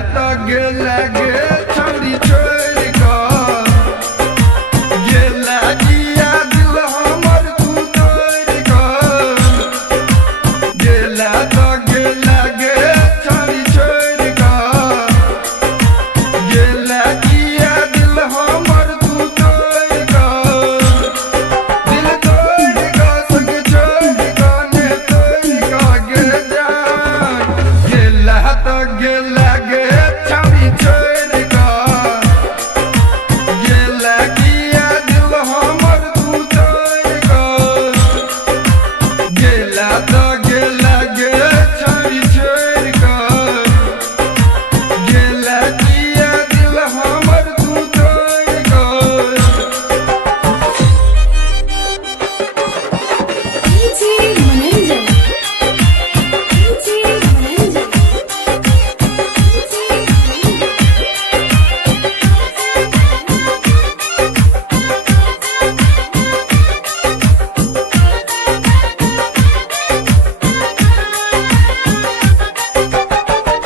तो गेला गे छौरी छोड़ का गेला जिया दिल हमर तू तोड़ का गेला तो गेला गे छौरी छोड़ का गेला जिया दिल हमर तू तोड़ का दिल तोड़ का संग छोड़ का ने तोड़ का गे जान गेला तो गेला गे छौरी छोड़ का गेला जिया दिल हमर तू तोड़ का गेला तो गेला गे छौरी छोड़ का गेला जिया दिल हमर तू तोड़ का DJ Mananjan. DJ Mananjan.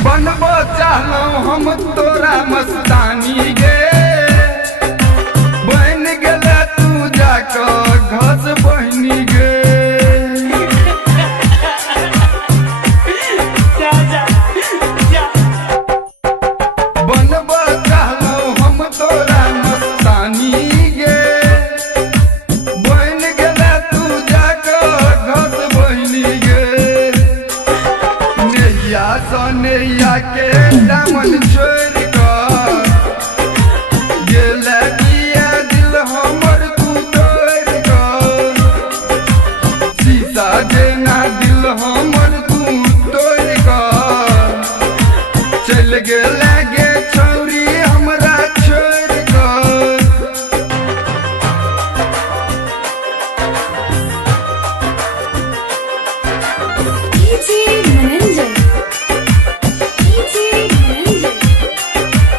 बनबो चाहलौ हम तोरा मस्तानी गे बन गेला तू जाके घस बहनी गे बनबो चाहलौ हम तोरा मस्तानी गे बन गेला तू जाके घस बहनी गे नैया सोनैया के दामन छोड़ का गेला जिया दिल हमर तू तोड़ का शीशा जेना दिल हमर तू तोड़ का चल गेला गे छौरी हमरा छोड़ का DJ Mananjan. DJ Mananjan.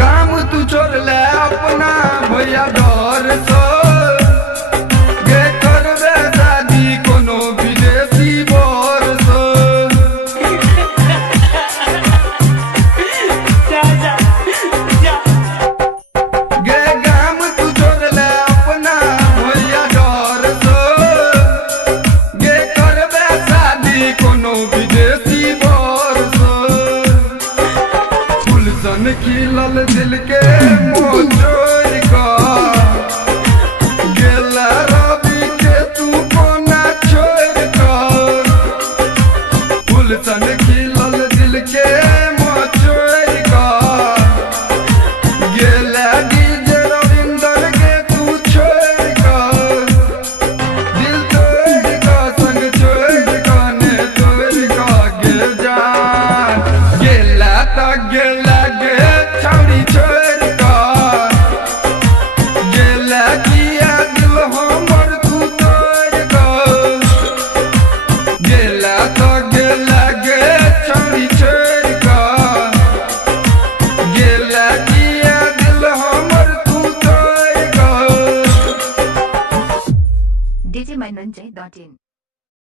गाम तू छोड़ ले अपना भैया घर सो गे करबे शादी कोनो विदेशी बर सो गे गाम तू छोड़ ले अपना भैया घर सो गे करबे शादी कोनो विदेशी बर सो फूल सन खिलल दिल के